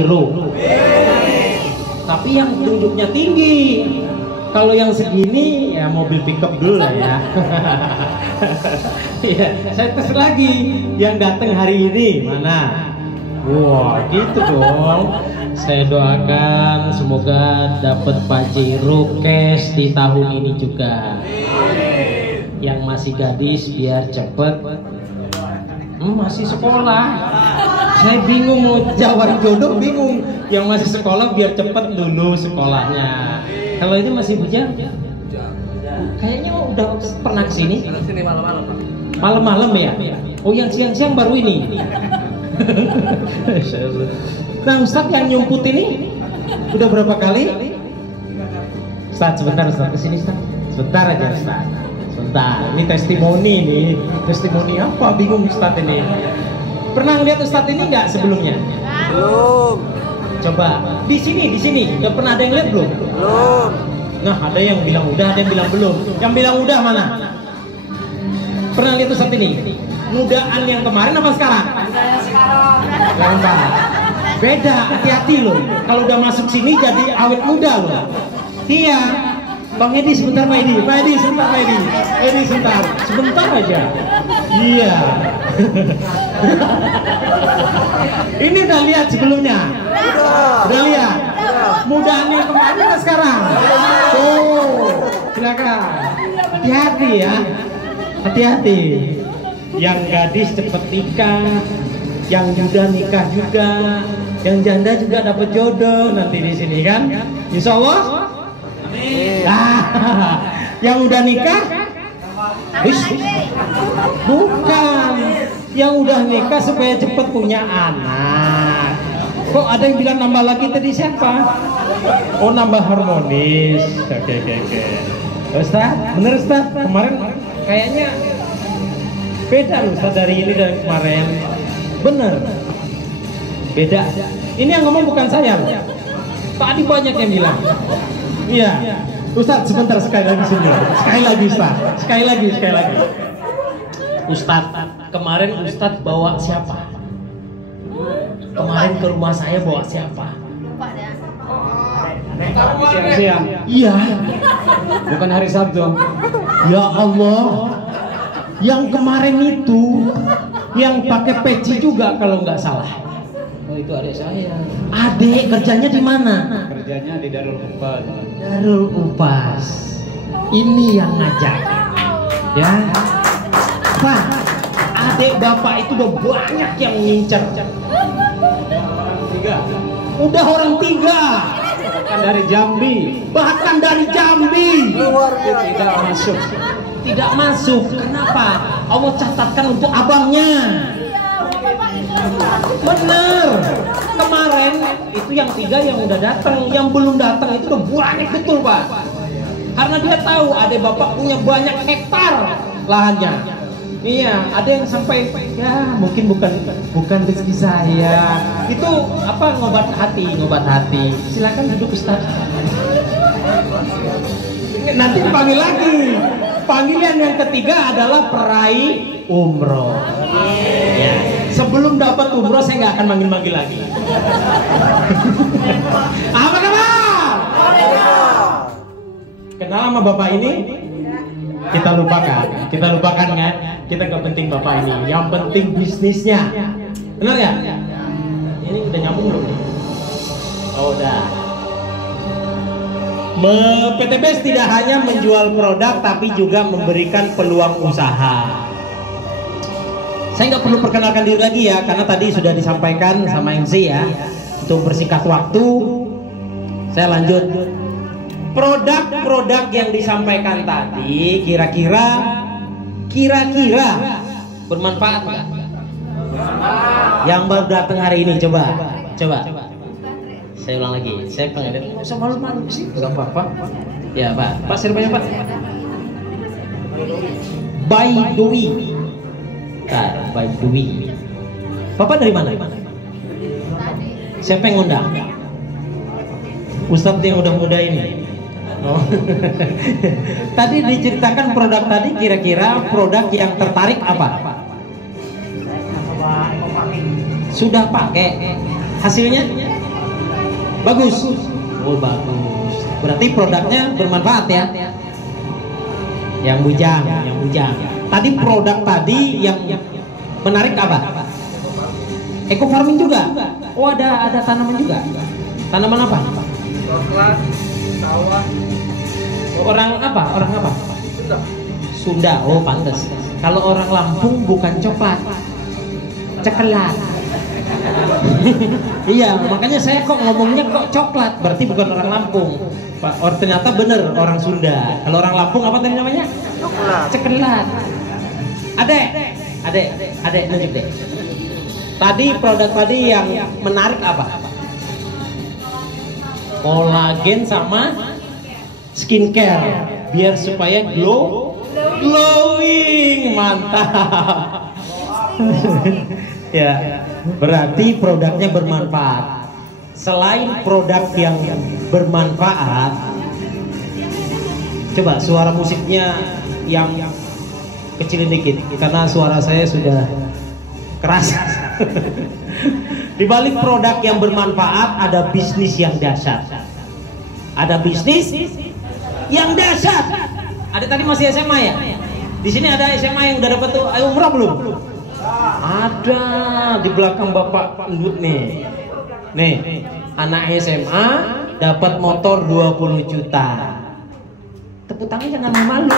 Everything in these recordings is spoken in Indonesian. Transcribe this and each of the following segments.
Pajero. Tapi yang tunjuknya tinggi. Kalau yang segini ya mobil pickup dulu lah ya. Ya, saya tes lagi yang datang hari ini mana? Wah, gitu dong. Saya doakan semoga dapat Pajero cash di tahun ini juga. Yang masih gadis biar cepet. Masih sekolah. Saya bingung mau jawab jodoh, bingung. Yang masih sekolah biar cepet dulu sekolahnya. Kalau ini masih bujang? Kayaknya udah pernah kesini. Sini malam-malam, Pak. Malam-malam ya? Oh, yang siang-siang baru ini. Nah, Ustadz yang nyumput ini udah berapa kali? Ustadz, sebentar Ustadz, kesini Ustadz. Sebentar aja Ustadz. Sebentar, ini testimoni nih. Testimoni apa? Bingung Ustadz ini. Pernah ngeliat Ustadz ini nggak sebelumnya? Belum. Coba di sini, udah pernah ada yang lihat belum? Belum. Nah, ada yang bilang udah, ada yang bilang belum. Yang bilang udah mana? Pernah lihat Ustadz ini? Mudaan yang kemarin apa sekarang? Sekarang Pak. Beda, hati-hati loh. Kalau udah masuk sini jadi awet muda loh. Iya. Bang Edi sebentar, Pak Edi. Pak Edi sebentar, Pak Edi. Edi sebentar. Sebentar aja. Iya. Ini udah lihat sebelumnya? Udah lihat? Mudaan yang kemarin atau sekarang? Oh, silakan. Hati-hati ya. Hati-hati. Yang gadis cepet nikah, yang muda nikah juga, yang janda juga dapat jodoh nanti di sini kan? Insya Allah. Amin. Yang udah nikah? Bukan. Yang udah nikah supaya cepet punya anak. Kok ada yang bilang nambah lagi tadi siapa? Oh, nambah harmonis. Oke. Ustaz, bener Ustaz. Kemarin kayaknya beda loh Ustaz dari ini dan kemarin. Bener. Beda. Ini yang ngomong bukan saya loh. Tadi banyak yang bilang. Iya. Ustaz sebentar, sekali lagi sini. Sekali lagi Ustaz. Sekali lagi. Ustaz, kemarin Ustaz bawa siapa? Kemarin ke rumah saya bawa siapa? Siang-siang. Iya. Bukan hari Sabtu. Ya Allah. Yang kemarin itu yang pakai peci juga kalau nggak salah. Oh, itu adik saya. Adik kerjanya di mana? Kerjanya di Darul Upas. Darul Upas. Ini yang ngajak. Ya. Pak, adik bapak itu udah banyak yang ngincer. Udah orang tiga. Bahkan dari Jambi. Luar biasa. Tidak masuk. Kenapa? Allah catatkan untuk abangnya. Bener. Kemarin itu yang tiga yang udah datang, yang belum datang itu udah banyak betul Pak. Karena dia tahu adik bapak punya banyak hektar lahannya. Iya, ada yang sampai ya mungkin bukan rezeki saya. Itu apa ngobat hati. Silakan duduk Ustaz. Nanti dipanggil lagi. Panggilan yang ketiga adalah peraih umroh. Ya, sebelum dapat umroh saya nggak akan manggil lagi. Apa kabar? Kenal sama bapak ini? Kita lupakan kan? Kita gak penting bapak ini, yang penting bisnisnya. Benar ya? Ini udah nyambung belum nih? Oh udah. PTBS tidak hanya menjual produk tapi juga memberikan peluang usaha. Saya nggak perlu perkenalkan diri lagi ya, karena tadi sudah disampaikan sama MC ya. Untuk bersingkat waktu, saya lanjut. Produk-produk yang disampaikan tadi kira-kira bermanfaat nggak? Yang baru datang hari ini coba. Saya ulang lagi. Saya pengen usah malu-malu sih, nggak apa-apa. Ya Pak siapa Pak? Baidowi. Baidowi. Bapak dari mana? Siapa yang ngundang? Ustadz yang udah muda ini. Oh. Tadi diceritakan produk tadi, kira-kira produk yang tertarik apa? Sudah pakai. Hasilnya? Bagus. Oh bagus. Berarti produknya bermanfaat ya. Yang bujang. Tadi produk tadi yang menarik apa? Eco farming juga. Oh ada tanaman juga. Tanaman apa? Coklat, sawah. Orang apa? Sunda. Oh pantes. Kalau orang Lampung bukan coklat, cekelat. Iya, makanya saya kok ngomongnya kok coklat, berarti bukan orang Lampung. Pak, ternyata bener orang Sunda. Kalau orang Lampung apa tadi namanya? Coklat. Cekelat. Adek, nunjuk deh. Tadi produk tadi yang menarik apa? Kolagen sama skincare, biar supaya glowing, mantap. Ya, berarti produknya bermanfaat. Selain produk yang bermanfaat, coba suara musiknya yang kecilin dikit, karena suara saya sudah keras. Di balik produk yang bermanfaat ada bisnis yang dahsyat. Ada bisnis yang dahsyat. Ada tadi masih SMA ya? Di sini ada SMA yang udah dapat tuh ayo umrah belum? Ada di belakang Bapak Endut nih. Nih, anak SMA dapat motor 20 juta. Tepuk tangan jangan malu.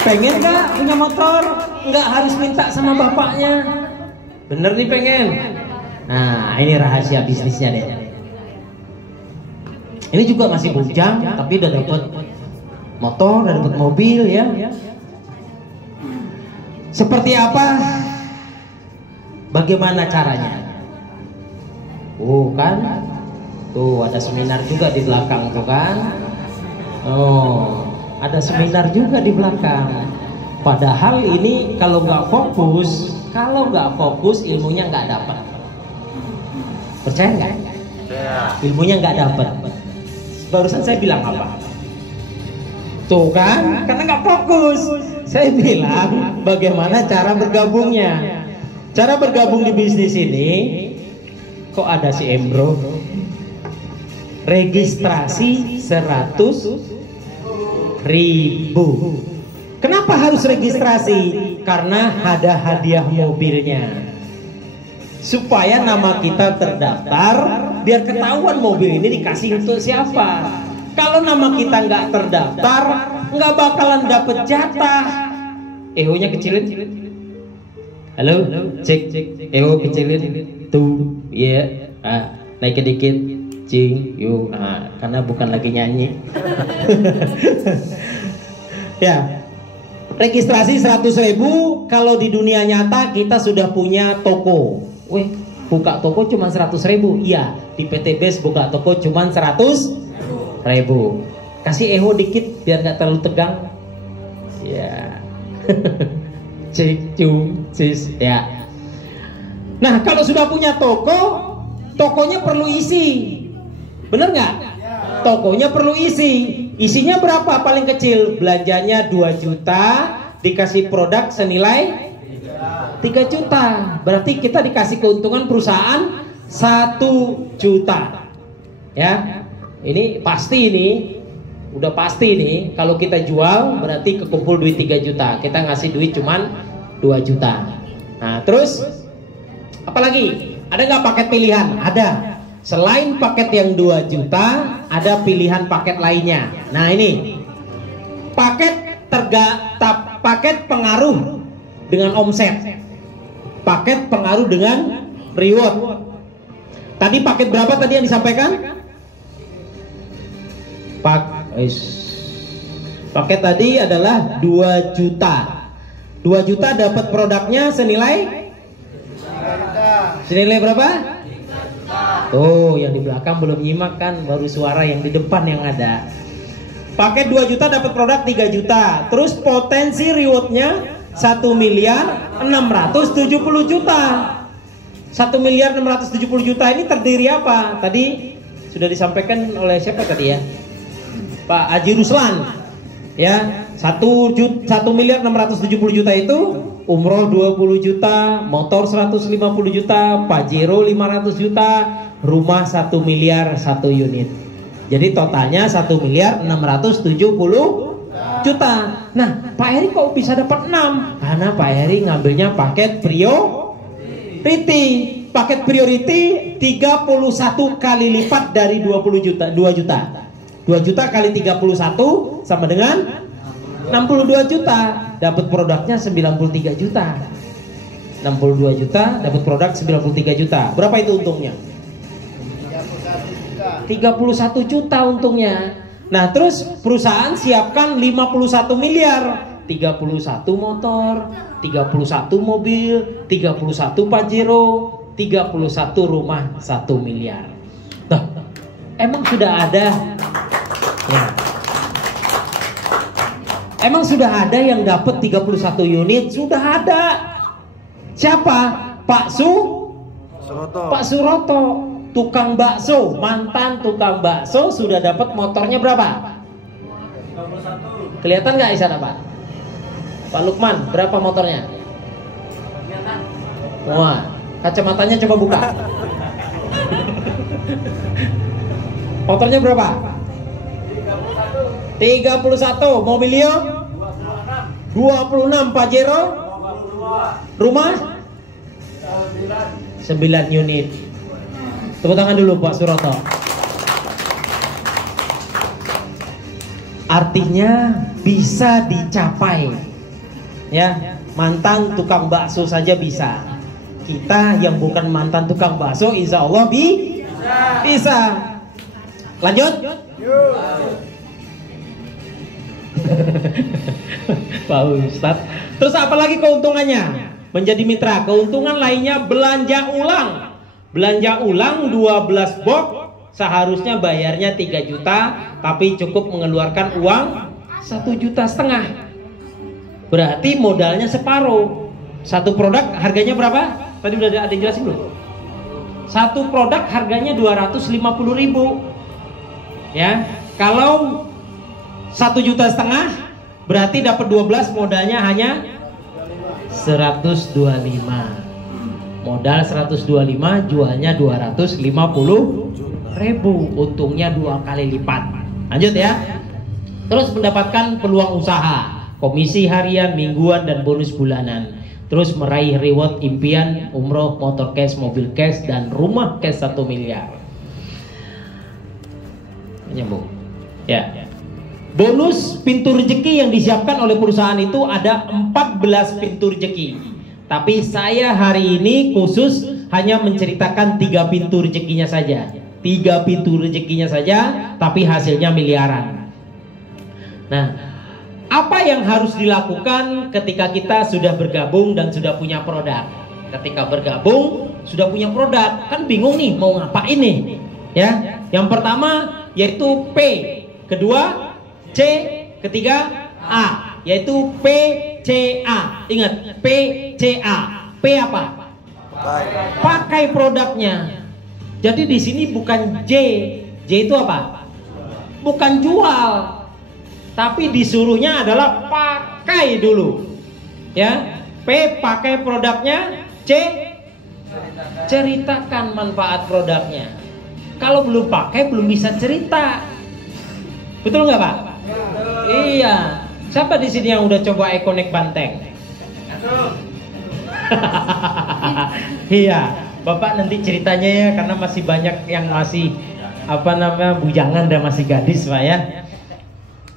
Pengen nggak punya motor? Nggak harus minta sama bapaknya. Bener nih pengen. Nah, ini rahasia bisnisnya deh. Ini juga masih bujang, tapi udah dapat motor, udah dapat mobil ya. Seperti apa? Bagaimana caranya? Kan? Tuh ada seminar juga di belakang tuh kan? Oh, ada seminar juga di belakang. Padahal ini kalau nggak fokus ilmunya nggak dapat. Percaya nggak? Ilmunya nggak dapat. Barusan saya bilang apa? Tuh kan? Karena nggak fokus. Saya bilang bagaimana cara bergabungnya. Cara bergabung di bisnis ini. Kok ada si Embro? Registrasi 100.000. Kenapa harus registrasi? Karena ada hadiah mobilnya. Supaya nama kita terdaftar, biar ketahuan mobil ini dikasih untuk siapa. Kalau nama kita nggak terdaftar, nggak bakalan dapet jatah. Eho-nya kecilin. Halo, cek. Eho kecilin. Tuh, iya. Naikin dikit. Cing, yuk. Karena bukan lagi nyanyi. Ya. Registrasi 100.000. Kalau di dunia nyata kita sudah punya toko. Weh, buka toko cuma 100.000. Iya, di PT BES buka toko cuma 100.000. Kasih eho dikit biar nggak terlalu tegang. Ya. Cik, cum, cis, ya. Nah, kalau sudah punya toko, tokonya perlu isi. Bener nggak? Tokonya perlu isi. Isinya berapa paling kecil? Belanjanya 2 juta, dikasih produk senilai 3 juta. Berarti kita dikasih keuntungan perusahaan 1 juta. Ya. Ini pasti ini. Udah pasti nih. Kalau kita jual berarti kekumpul duit 3 juta. Kita ngasih duit cuman 2 juta. Nah, terus apalagi? Ada nggak paket pilihan? Ada. Selain paket yang 2 juta, ada pilihan paket lainnya. Nah, ini. Paket pengaruh dengan omset. Paket pengaruh dengan reward. Tadi paket berapa tadi yang disampaikan? Paket tadi adalah 2 juta. 2 juta dapat produknya senilai berapa? Tuh, yang di belakang belum nyimak kan, baru suara yang di depan yang ada. Paket 2 juta dapat produk 3 juta. Terus potensi rewardnya 1.670 juta. 1.670 juta ini terdiri apa? Tadi sudah disampaikan oleh siapa tadi ya? Pak Haji Ruslan. Ya, 1.670 juta itu umroh 20 juta, motor 150 juta, Pajero 500 juta, rumah 1 miliar 1 unit. Jadi totalnya 1 miliar 670 juta. Nah, Pak Heri kok bisa dapat 6? Karena Pak Heri ngambilnya paket priority. Paket priority 31 kali lipat dari 20 juta, 2 juta. 2 juta kali 31 sama dengan 62 juta. Dapat produknya 93 juta. 62 juta dapat produk 93 juta. Berapa itu untungnya? 31 juta untungnya. Nah, terus perusahaan siapkan 51 miliar. 31 motor, 31 mobil, 31 Pajero, 31 rumah 1 miliar. Nah, emang sudah ada ya. Emang sudah ada yang dapat 31 unit? Sudah ada. Siapa? Pak Suroto, tukang bakso, mantan tukang bakso, sudah dapat motornya berapa? 21. Kelihatan nggak di sana, Pak? Pak Lukman, berapa motornya? Wah, kacamatanya coba buka. Motornya berapa? 31. Mobilnya 26. Pajero rumah 9 unit. Tepuk tangan dulu Pak Suroto. Artinya bisa dicapai. Ya, mantan tukang bakso saja bisa. Kita yang bukan mantan tukang bakso, insya Allah bisa. Lanjut. Pak Ustadz. Terus apa lagi keuntungannya? Menjadi mitra. Keuntungan lainnya belanja ulang. Belanja ulang 12 box seharusnya bayarnya 3 juta, tapi cukup mengeluarkan uang 1,5 juta. Berarti modalnya separuh. Satu produk harganya berapa? Tadi udah ada yang jelasin belum? Satu produk harganya 250.000. Ya, kalau 1,5 juta berarti dapat 12, modalnya hanya 125. Modal 125, jualnya 250.000, untungnya 2 kali lipat. Lanjut ya. Terus mendapatkan peluang usaha, komisi harian, mingguan, dan bonus bulanan. Terus meraih reward impian, umroh, motor cash, mobil cash, dan rumah cash 1 miliar. Nyambung. Ya. Bonus pintu rezeki yang disiapkan oleh perusahaan itu ada 14 pintu rezeki. Tapi saya hari ini khusus hanya menceritakan 3 pintu rezekinya saja. 3 pintu rezekinya saja, tapi hasilnya miliaran. Nah, apa yang harus dilakukan ketika kita sudah bergabung dan sudah punya produk? Ketika bergabung sudah punya produk, kan bingung nih mau ngapain nih? Ya, yang pertama yaitu P, kedua C, ketiga A, yaitu PCA. Ingat, PCA. P apa? Pakai produknya. Jadi di sini bukan J. J itu apa? Bukan jual. Tapi disuruhnya adalah pakai dulu. Ya. P pakai produknya, C ceritakan manfaat produknya. Kalau belum pakai belum bisa cerita. Betul nggak, Pak? Iya. Siapa di sini yang udah coba Econnect Banteng? Iya. Bapak nanti ceritanya ya, karena masih banyak yang masih bujangan dan masih gadis, Pak ya.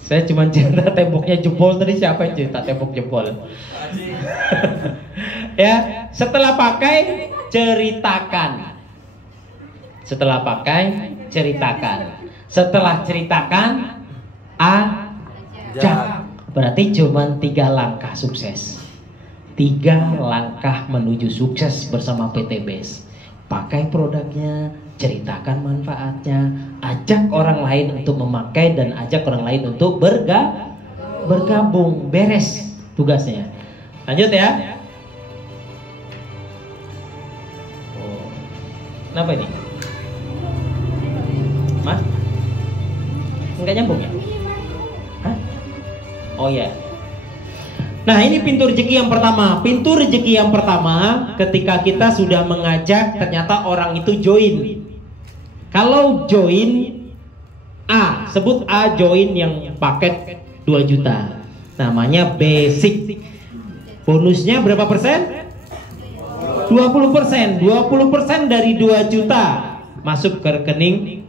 Saya cuma cerita temboknya jebol tadi. Siapa yang cerita tembok jebol? Ya, setelah pakai ceritakan. Setelah pakai ceritakan. Setelah ceritakan ajak. Berarti cuma 3 langkah sukses. 3 langkah menuju sukses bersama PT BES. Pakai produknya, ceritakan manfaatnya, ajak orang lain untuk memakai, dan ajak orang lain untuk bergabung. Beres tugasnya. Lanjut ya. Kenapa ini? Mas? Enggak nyambung ya? Hah? Oh ya. Nah, ini pintu rezeki yang pertama. Pintu rezeki yang pertama ketika kita sudah mengajak, ternyata orang itu join. Kalau join A, sebut A join yang paket 2 juta. Namanya basic. Bonusnya berapa persen? 20%. 20% dari 2 juta masuk ke rekening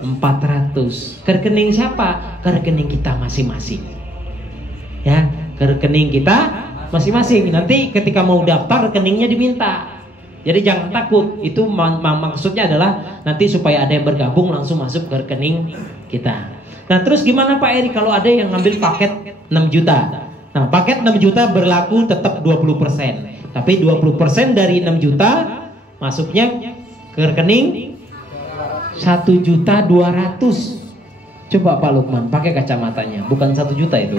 400. Ke rekening siapa? Ke rekening kita masing-masing. Ya, ke rekening kita masing-masing. Nanti ketika mau daftar rekeningnya diminta. Jadi jangan takut. Itu maksudnya adalah nanti supaya ada yang bergabung langsung masuk ke rekening kita. Nah, terus gimana Pak Eri kalau ada yang ngambil paket 6 juta? Nah, paket 6 juta berlaku tetap 20%. Tapi 20% dari 6 juta masuknya ke rekening 1.200.000. Coba Pak Lukman pakai kacamatanya, bukan 1 juta itu.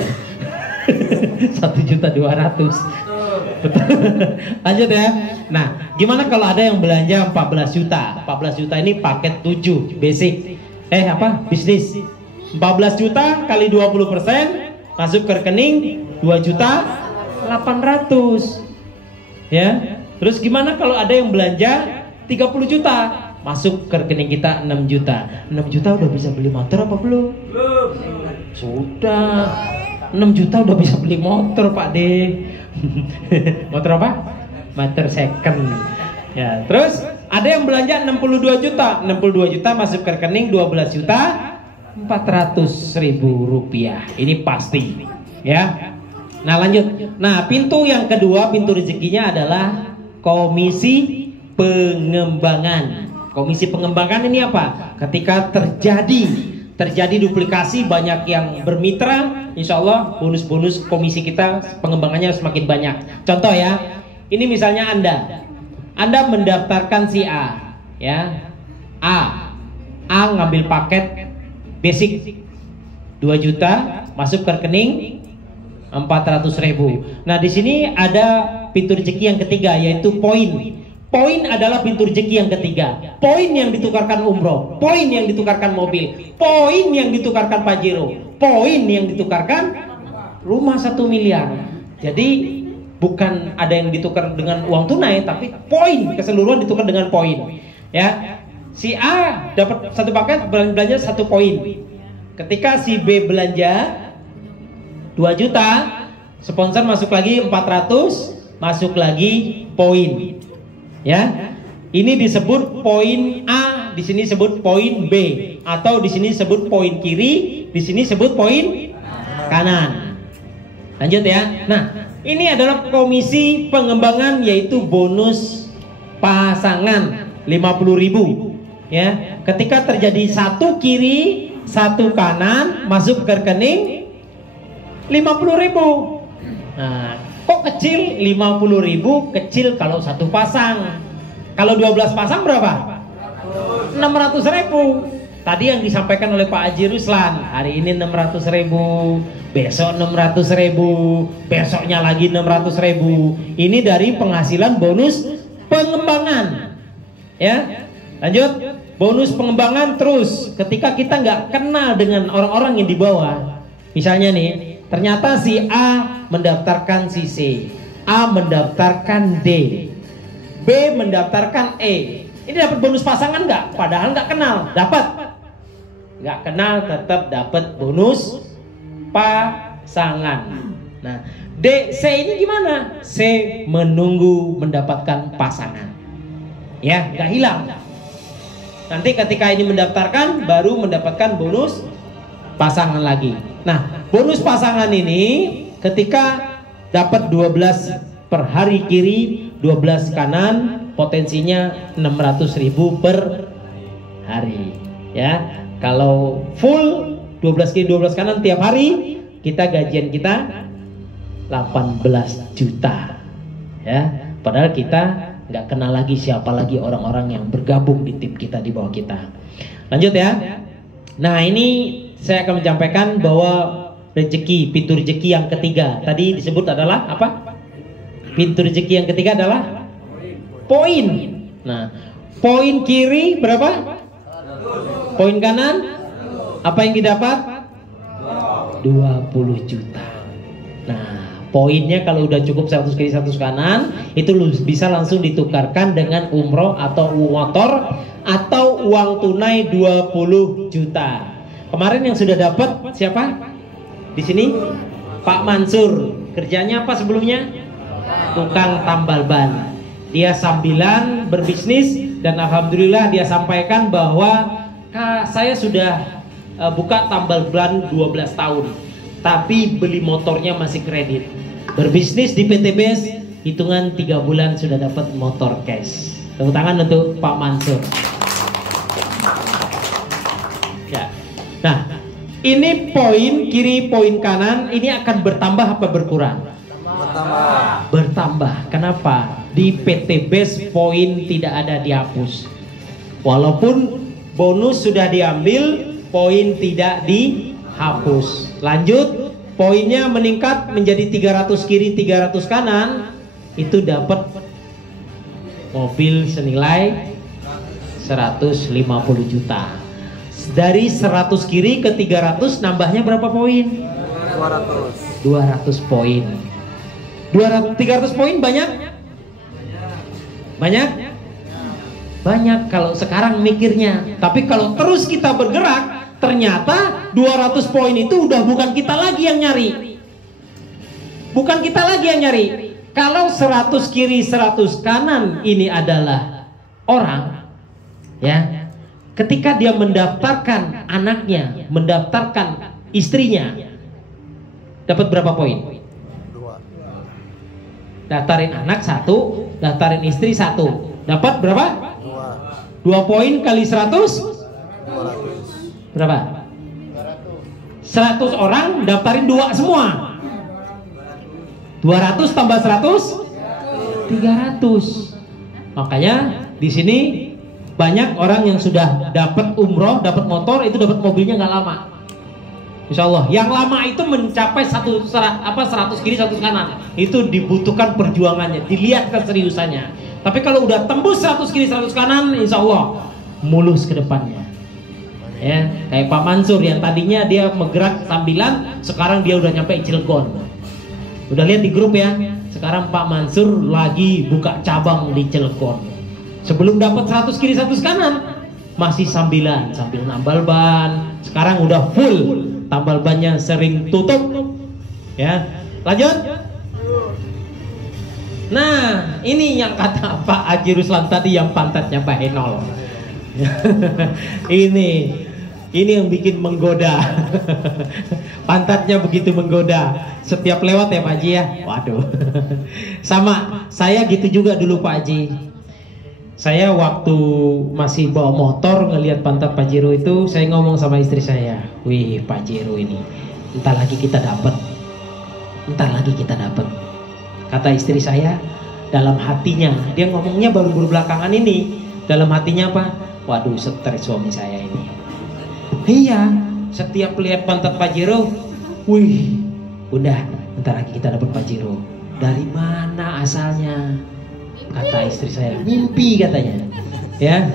1.200.000. Betul. Lanjut ya. Nah, gimana kalau ada yang belanja 14 juta? 14 juta ini paket 7 basic. Bisnis. 14 juta kali 20% masuk ke rekening 2.800.000. Ya. Terus gimana kalau ada yang belanja 30 juta? Masuk ke rekening kita 6 juta. 6 juta udah bisa beli motor apa belum? Belum. Sudah. 6 juta udah bisa beli motor Pak De. Motor apa? Motor second. Ya, terus ada yang belanja 62 juta. 62 juta masuk ke rekening 12.400.000 rupiah. Ini pasti. Ya. Nah, lanjut. Nah, pintu yang kedua, pintu rezekinya adalah komisi pengembangan. Komisi pengembangan ini apa? Ketika terjadi duplikasi, banyak yang bermitra, insya Allah bonus-bonus komisi kita pengembangannya semakin banyak. Contoh ya, ini misalnya Anda mendaftarkan si A, ya, A ngambil paket basic 2 juta masuk ke rekening 400.000. Nah, di sini ada pintu rezeki yang ketiga, yaitu poin. Poin adalah pintu rezeki yang ketiga. Poin yang ditukarkan umroh, poin yang ditukarkan mobil, poin yang ditukarkan Pajero, poin yang ditukarkan rumah 1 miliar. Jadi bukan ada yang ditukar dengan uang tunai, tapi poin keseluruhan ditukar dengan poin. Ya, si A dapat 1 paket belanja 1 poin. Ketika si B belanja 2 juta, sponsor masuk lagi 400, masuk lagi poin. Ya, ini disebut poin A, di sini sebut poin B, atau di sini sebut poin kiri, di sini sebut poin kanan. Lanjut ya. Nah, ini adalah komisi pengembangan, yaitu bonus pasangan 50.000. Ya, ketika terjadi 1 kiri, 1 kanan, masuk ke rekening 50.000. Nah, kok kecil? 50.000 kecil kalau 1 pasang. Kalau 12 pasang berapa? 600.000. Tadi yang disampaikan oleh Pak Haji Ruslan, hari ini 600.000, besok 600.000, besoknya lagi 600.000. Ini dari penghasilan bonus pengembangan. Ya, lanjut. Bonus pengembangan terus. Ketika kita nggak kenal dengan orang-orang yang di bawah, misalnya nih, ternyata si A mendaftarkan si C, A mendaftarkan D, B mendaftarkan E. Ini dapat bonus pasangan nggak? Padahal nggak kenal, dapat. Nggak kenal tetap dapat bonus pasangan. Nah, D, C ini gimana? C menunggu mendapatkan pasangan. Ya, nggak hilang. Nanti ketika ini mendaftarkan, baru mendapatkan bonus pasangan lagi. Nah, bonus pasangan ini ketika dapat 12 per hari kiri, 12 kanan, potensinya 600.000 per hari. Ya, kalau full 12 kiri 12 kanan tiap hari, kita gajian kita 18 juta. Ya, padahal kita nggak kenal lagi siapa lagi orang-orang yang bergabung di tim kita, di bawah kita. Lanjut ya. Nah, ini saya akan menyampaikan bahwa rezeki, pintu rezeki yang ketiga tadi disebut adalah apa? Pintu rezeki yang ketiga adalah poin. Nah, poin kiri berapa? Poin kanan apa yang didapat? 20 juta. Nah, Poinnya kalau udah cukup 100 kiri 100 kanan, itu bisa langsung ditukarkan dengan umroh atau motor atau uang tunai 20 juta. Kemarin yang sudah dapat siapa? Di sini Pak Mansur. Kerjanya apa sebelumnya? Tukang tambal ban. Dia sambilan berbisnis dan alhamdulillah dia sampaikan bahwa saya sudah buka tambal ban 12 tahun, tapi beli motornya masih kredit. Berbisnis di PT BES, hitungan 3 bulan sudah dapat motor cash. Tepuk tangan untuk Pak Mansur. Ya. Nah, ini poin kiri, poin kanan, ini akan bertambah apa berkurang? Bertambah. Kenapa? Di PT BES poin tidak ada dihapus. Walaupun bonus sudah diambil, poin tidak dihapus. Lanjut, poinnya meningkat menjadi 300 kiri 300 kanan, itu dapat mobil senilai 150 juta. Dari 100 kiri ke 300 nambahnya berapa poin? 200 poin. 300 poin banyak? Banyak kalau sekarang mikirnya. Tapi kalau terus kita bergerak, ternyata 200 poin itu udah bukan kita lagi yang nyari. Bukan kita lagi yang nyari. Kalau 100 kiri 100 kanan ini adalah orang, ya, ketika dia mendaftarkan anaknya, mendaftarkan istrinya, dapat berapa poin? 2. Daftarin anak 1, daftarin istri 1, dapat berapa? 2 poin kali 100 berapa? 100 orang daftarin 2 semua. 200 tambah 100 300. Makanya di sini banyak orang yang sudah dapat umroh, dapat motor, itu dapat mobilnya nggak lama. Insya Allah. Yang lama itu mencapai 100 kiri 100 kanan. Itu dibutuhkan perjuangannya, dilihat keseriusannya. Tapi kalau udah tembus 100 kiri 100 kanan, insya Allah mulus ke depannya. Ya, kayak Pak Mansur yang tadinya dia menggerak sambilan, sekarang dia udah nyampe Cilegon. Udah lihat di grup ya. Sekarang Pak Mansur lagi buka cabang di Cilegon. Sebelum dapat 100 kiri 100 kanan masih sambilan, sambil nambal ban. Sekarang udah full, tambal bannya sering tutup. Ya, lanjut. Nah, ini yang kata Pak Haji Ruslan tadi yang pantatnya Pak Henol. Ini yang bikin menggoda. Pantatnya begitu menggoda. Setiap lewat ya Pak Haji ya. Waduh. Sama, saya gitu juga dulu Pak Haji. Saya waktu masih bawa motor ngelihat pantat Pak Jiro itu, saya ngomong sama istri saya, "Wih, Pak Jiro ini, entar lagi kita dapat. Entar lagi kita dapat." Kata istri saya dalam hatinya, dia ngomongnya baru belakangan ini. Dalam hatinya apa? Waduh, stres suami saya ini. Iya, setiap lihat pantat Pak Jiro, wih, udah, bentar lagi kita dapat Pak Jiro. Dari mana asalnya? Kata istri saya, mimpi katanya. Ya.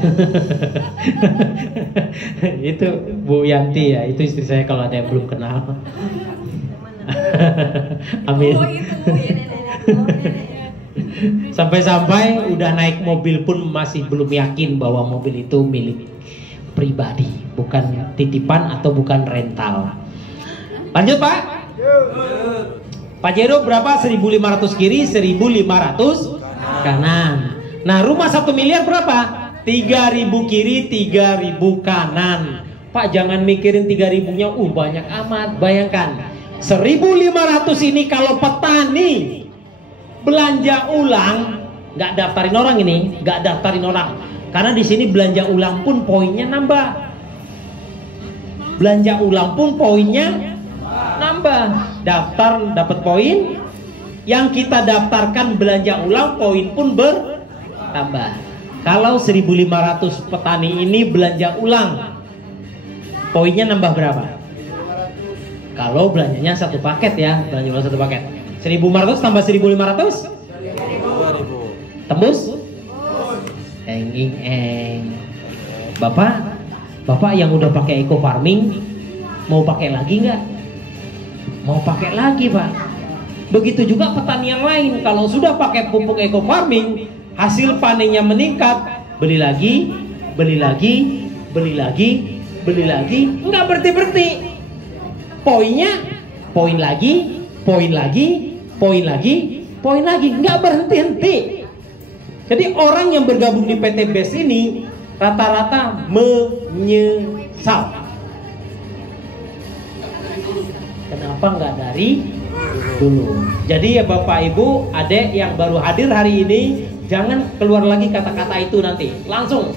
Itu Bu Yanti ya, itu istri saya kalau ada yang belum kenal. Amin. Sampai-sampai udah naik mobil pun masih belum yakin bahwa mobil itu milik pribadi, bukan titipan atau bukan rental. Lanjut Pak. Pak Jero berapa? 1.500 kiri, 1.500 kanan. Nah, rumah 1 miliar berapa? 3.000 kiri, 3.000 kanan. Pak jangan mikirin 3.000-nya, banyak amat. Bayangkan 1.500 ini kalau petani belanja ulang, nggak daftarin orang ini, nggak daftarin orang. Karena di sini belanja ulang pun poinnya nambah. Belanja ulang pun poinnya nambah. Daftar dapat poin, yang kita daftarkan belanja ulang poin pun bertambah. Kalau 1.500 petani ini belanja ulang, poinnya nambah berapa? Kalau belanjanya satu paket ya, belanja ulang satu paket. 1.500 tambah 1.500? 2.000. Tembus? Eng. Bapak yang udah pakai eco farming, mau pakai lagi nggak? Mau pakai lagi Pak. Begitu juga petani yang lain, kalau sudah pakai pupuk eco farming, hasil panennya meningkat, beli lagi, beli lagi, beli lagi, beli lagi, nggak berhenti-berhenti. Poinnya, poin lagi, poin lagi, poin lagi, poin lagi, nggak berhenti-henti. Jadi orang yang bergabung di PT BES ini rata-rata menyesal. Kenapa nggak dari dulu? Jadi ya Bapak Ibu, adik yang baru hadir hari ini, jangan keluar lagi kata-kata itu nanti. Langsung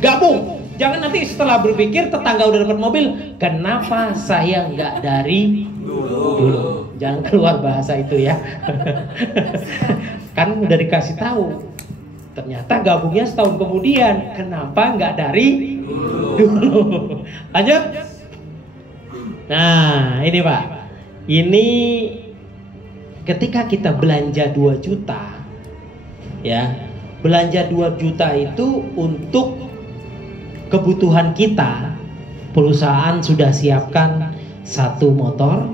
gabung. Jangan nanti setelah berpikir tetangga udah dapat mobil, kenapa saya nggak dari dulu? Jangan keluar bahasa itu ya. Kan udah dikasih tahu. Ternyata gabungnya setahun kemudian. Kenapa nggak dari dulu? Lanjut. Nah ini Pak, ini ketika kita belanja 2 juta, ya belanja 2 juta itu untuk kebutuhan kita. Perusahaan sudah siapkan 1 motor,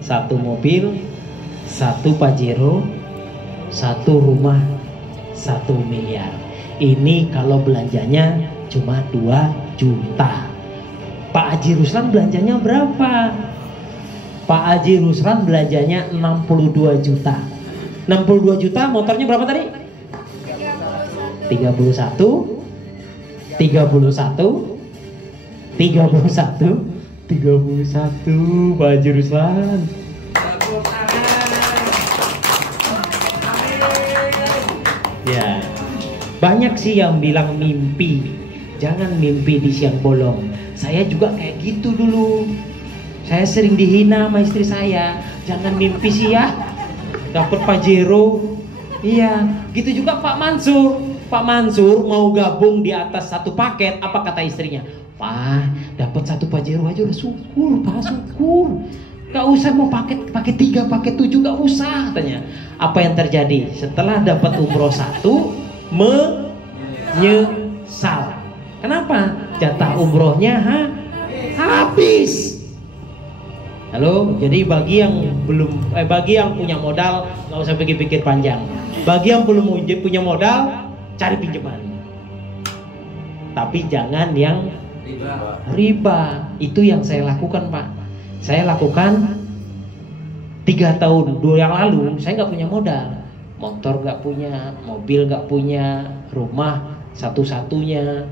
1 mobil, 1 Pajero, 1 rumah, 1 miliar. Ini kalau belanjanya cuma 2 juta. Pak Haji Ruslan belanjanya berapa? Pak Haji Ruslan belanjanya 62 juta. 62 juta, motornya berapa tadi? 31, 31, 31, Pak Haji Ruslan. Ya, banyak sih yang bilang mimpi. Jangan mimpi di siang bolong. Saya juga kayak gitu dulu. Saya sering dihina sama istri saya. Jangan mimpi sih ya, dapat Pajero. Iya, gitu juga Pak Mansur. Pak Mansur mau gabung di atas 1 paket. Apa kata istrinya? Pak, dapat 1 Pajero aja udah syukur, Pak, syukur. Gak usah mau paket 3, paket 7, gak usah katanya. Apa yang terjadi? Setelah dapat umroh 1, menyesal. Kenapa? Jatah umrohnya habis. Halo, jadi bagi yang bagi yang punya modal nggak usah pikir-pikir panjang. Bagi yang belum punya modal, cari pinjaman. Tapi jangan yang riba. Itu yang saya lakukan Pak. Saya lakukan 3 tahun yang lalu. Saya nggak punya modal, motor nggak punya, mobil nggak punya, rumah satu-satunya.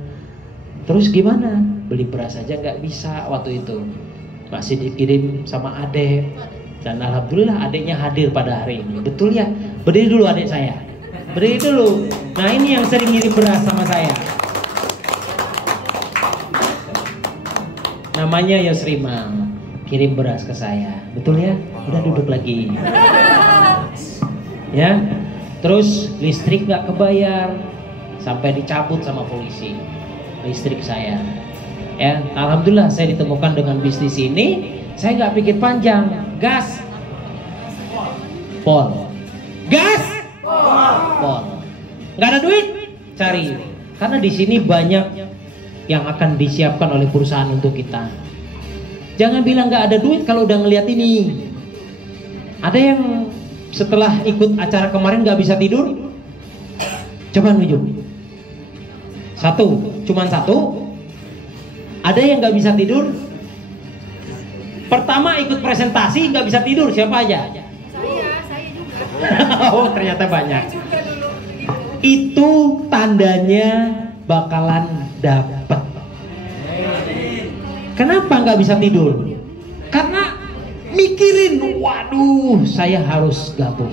Terus gimana? Beli beras aja nggak bisa waktu itu. Masih dikirim sama adek. Dan alhamdulillah adeknya hadir pada hari ini. Betul ya? Berdiri dulu adek saya. Berdiri dulu. Nah ini yang sering ngirim beras sama saya. Namanya Yosrimang. Kirim beras ke saya. Betul ya? Udah duduk lagi. Ya. Terus listrik nggak kebayar. Sampai dicabut sama polisi listrik saya. Ya, alhamdulillah saya ditemukan dengan bisnis ini. Saya nggak pikir panjang, gas, pol, gas, pol. Nggak ada duit, cari. Karena di sini banyak yang akan disiapkan oleh perusahaan untuk kita. Jangan bilang nggak ada duit kalau udah ngeliat ini. Ada yang setelah ikut acara kemarin nggak bisa tidur. Coba nunjuk. Cuman satu. Ada yang nggak bisa tidur. Pertama ikut presentasi nggak bisa tidur, siapa aja? Saya juga. Oh ternyata banyak. Itu tandanya bakalan dapat. Kenapa nggak bisa tidur? Karena mikirin, waduh saya harus gabung.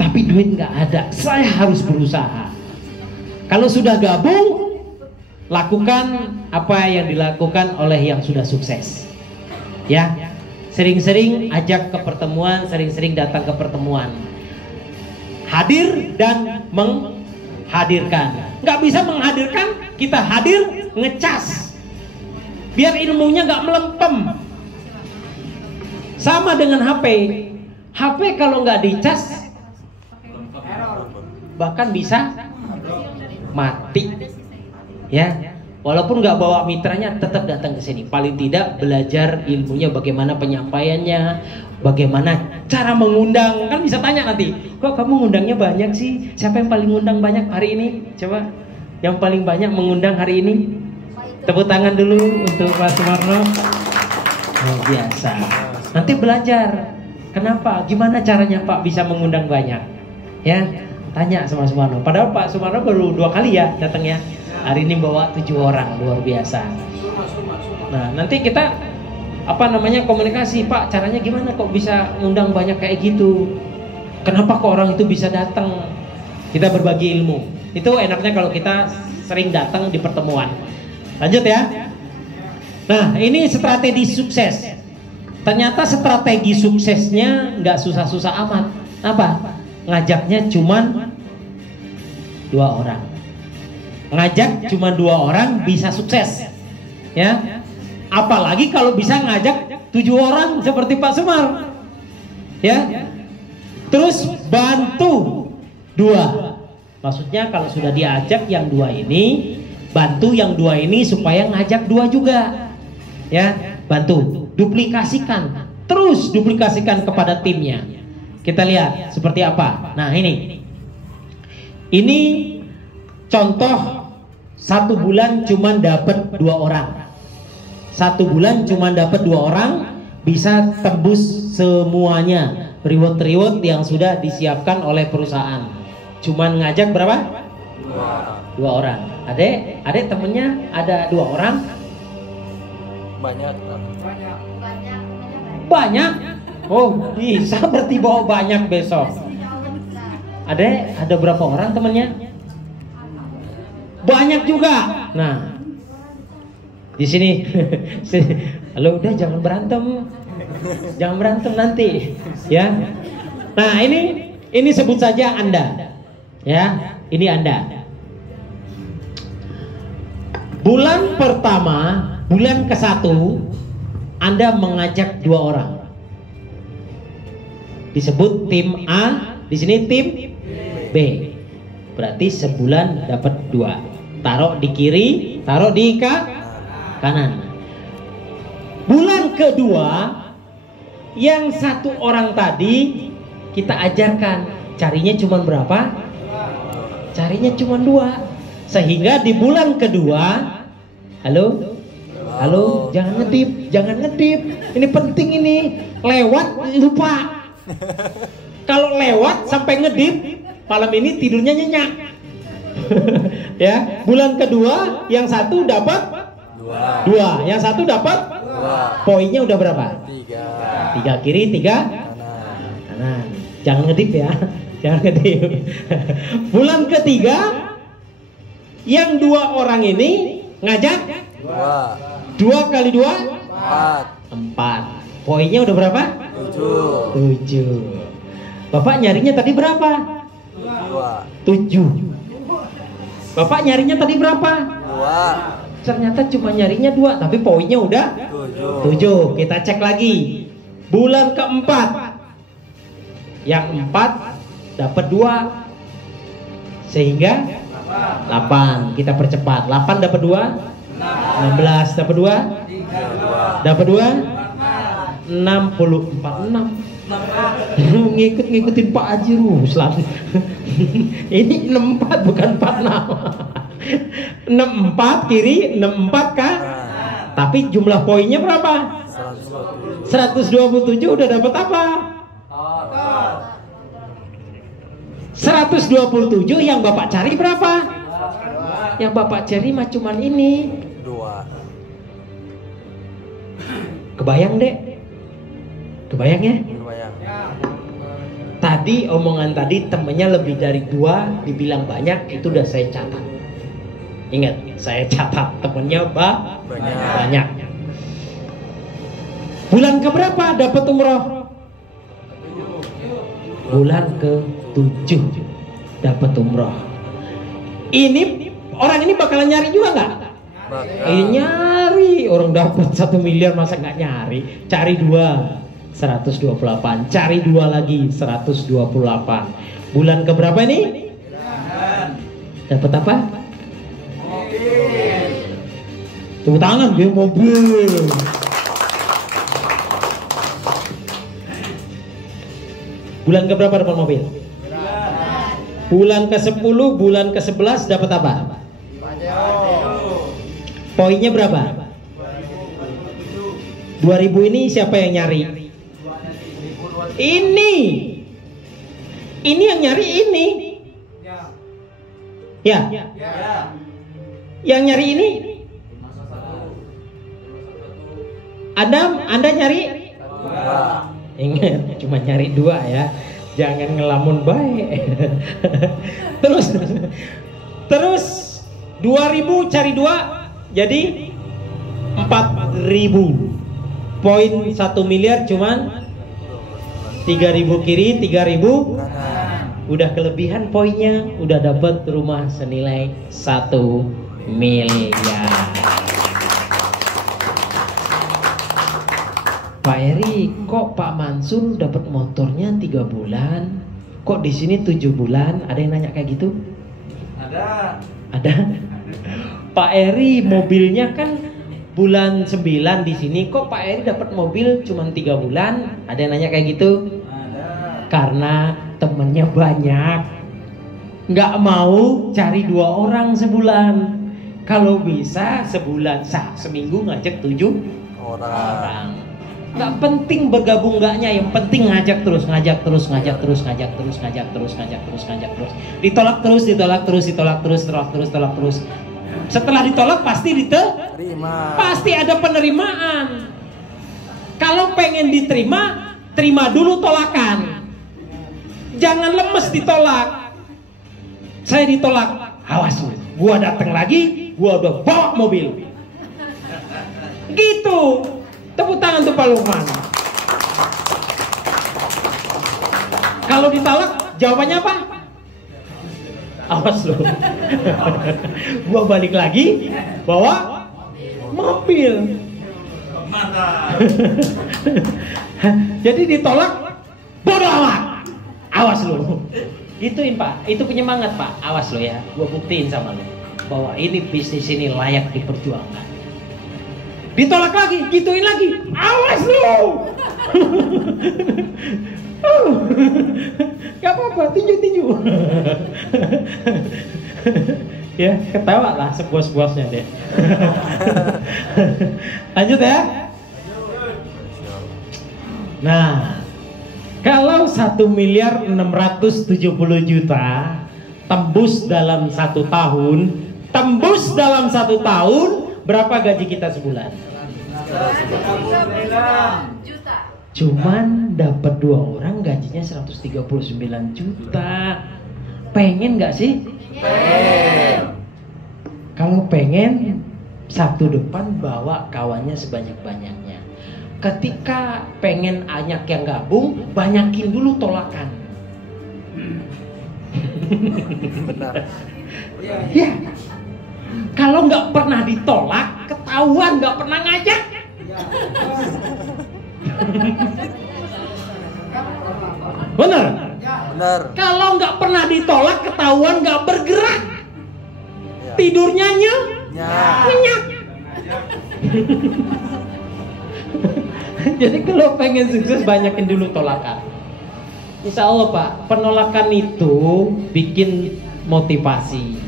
Tapi duit nggak ada, saya harus berusaha. Kalau sudah gabung, lakukan apa yang dilakukan oleh yang sudah sukses. Ya, sering-sering ajak ke pertemuan, sering-sering datang ke pertemuan. Hadir dan menghadirkan. Nggak bisa menghadirkan, kita hadir ngecas. Biar ilmunya nggak melempem. Sama dengan HP. HP kalau nggak dicas, bahkan bisa mati. Ya, walaupun nggak bawa mitranya tetap datang ke sini. Paling tidak belajar ilmunya, bagaimana penyampaiannya, bagaimana cara mengundang? Kan bisa tanya nanti, kok kamu ngundangnya banyak sih? Siapa yang paling ngundang banyak hari ini? Coba, yang paling banyak mengundang hari ini. Tepuk tangan dulu untuk Pak Sumarno. Oh, biasa. Nanti belajar. Kenapa? Gimana caranya Pak bisa mengundang banyak? Ya, tanya sama Sumarno. Padahal Pak Sumarno baru 2 kali ya datangnya. Hari ini bawa 7 orang, luar biasa. Nah, nanti kita komunikasi, Pak, caranya gimana kok bisa ngundang banyak kayak gitu? Kenapa kok orang itu bisa datang? Kita berbagi ilmu. Itu enaknya kalau kita sering datang di pertemuan. Lanjut ya. Nah, ini strategi sukses. Ternyata strategi suksesnya nggak susah-susah amat. Apa? Ngajaknya cuman 2 orang. Ngajak cuma 2 orang bisa sukses. Ya. Apalagi kalau bisa ngajak 7 orang seperti Pak Sumar, ya. Terus bantu 2. Maksudnya kalau sudah diajak yang 2 ini, bantu yang 2 ini supaya ngajak 2 juga, ya. Bantu, duplikasikan, terus duplikasikan kepada timnya. Kita lihat seperti apa. Nah, ini contoh 1 bulan cuma dapat 2 orang. 1 bulan cuma dapat 2 orang, bisa tembus semuanya reward yang sudah disiapkan oleh perusahaan. Cuman ngajak berapa? 2 orang. Adek temennya ada 2 orang? Banyak. Oh, bisa berarti bawa banyak besok. Ada berapa orang temennya? Banyak juga. Nah, di sini, halo, udah jangan berantem nanti, ya. Nah, ini sebut saja Anda, ya. Ini Anda. Bulan pertama, bulan ke-1, Anda mengajak 2 orang. Disebut tim A, di sini tim B. Berarti sebulan dapat 2. Taruh di kiri, taruh di kanan. Bulan kedua, yang 1 orang tadi kita ajarkan, carinya cuma berapa? Carinya cuma 2. Sehingga di bulan kedua, halo, jangan ngedip. Ini penting ini. Lewat lupa. Kalau lewat sampai ngedip, malam ini tidurnya nyenyak. Ya, bulan kedua yang 1 dapat 2, yang 1 dapat 2. Poinnya udah berapa? 3 kiri, 3 kanan. Jangan ngedip ya, jangan ngedip. Bulan ketiga, yang 2 orang ini ngajak 2 kali 2 4. Poinnya udah berapa? 7. Bapak nyarinya tadi berapa? 7. Bapak nyarinya tadi berapa? 2. Ternyata cuma nyarinya 2, tapi poinnya udah 7. Kita cek lagi. Bulan keempat, yang 4 dapat 2, sehingga 8. Kita percepat. 8 dapat 2, 16 dapat 2, dapat 2, 64. 6. Ngikutin Pak Haji Ruslan. Ini 64 bukan 46. 64 kiri, 64 kan? Tapi jumlah poinnya berapa? 127. Udah dapat apa? 127. Yang Bapak cari berapa? Yang Bapak cari mah cuman ini 2. Kebayang dek? Kebayang ya? Tadi omongan tadi temennya lebih dari 2, dibilang banyak, itu udah saya catat. Ingat, saya catat temennya banyak. Bulan keberapa dapat umroh? Bulan ke-7 dapat umroh. Ini orang ini bakalan nyari juga nggak? Nyari. Orang dapat 1 miliar masa nggak nyari? Cari 2, 128. Cari 2 lagi, 128. Bulan keberapa ini? Dapat apa? Tepuk tangan, dia mobil. Bulan keberapa dapat mobil? Bulan ke-10, bulan ke-11 dapat apa? Poinnya berapa? 2000 ini siapa yang nyari? Ini yang nyari ini. Ya. Yang nyari ini. Anda nyari? Ingat, cuma nyari 2 ya. Jangan ngelamun baik. Terus 2000 cari 2 jadi 4000. Poin 1 miliar cuman 3000 kiri, 3000 udah kelebihan poinnya, udah dapat rumah senilai 1 miliar. Pak Eri, kok Pak Mansur dapat motornya 3 bulan, kok di sini 7 bulan? Ada yang nanya kayak gitu? Ada. Pak Eri mobilnya kan bulan 9 di sini, kok Pak Eri dapat mobil cuma 3 bulan? Ada yang nanya kayak gitu? Karena temennya banyak, nggak mau cari 2 orang sebulan. Kalau bisa sebulan, seminggu ngajak 7 orang. Nggak penting bergabung nggaknya, yang penting ngajak terus. Ditolak terus. Setelah ditolak pasti diterima. Pasti ada penerimaan. Kalau pengen diterima, terima dulu tolakan. Jangan lemes ditolak. Saya ditolak, awas lu, gua datang lagi, gua udah bawa mobil. Gitu. Tepuk tangan untuk Pak Lukman. Kalau ditolak, jawabannya apa? Awas lu. Gua balik lagi, bawa mobil. Mantap. Jadi ditolak, bodoh amat. Awas lu. Gituin Pak, itu penyemangat Pak. Awas lo ya, gua buktiin sama lo bahwa ini bisnis ini layak diperjuangkan. Ditolak lagi, gituin lagi. Awas lu. Gak apa-apa, tinju. Ya, ketawa lah sepuas-puasnya deh. Lanjut ya. Nah, kalau 1.670.000.000 tembus dalam 1 tahun, berapa gaji kita sebulan? 139 juta. Cuman dapat 2 orang gajinya 139 juta. Pengen nggak sih? Pengen. Kalau pengen, Sabtu depan bawa kawannya sebanyak-banyaknya. Ketika pengen banyak yang gabung, banyakin dulu tolakan. Benar. Ya. Kalau nggak pernah ditolak, ketahuan nggak pernah ngajak. Bener. Benar. Kalau nggak pernah ditolak, ketahuan nggak bergerak. Tidurnya nyenyak. Jadi kalau pengen sukses, banyakin dulu tolakan. Insya Allah Pak, penolakan itu bikin motivasi.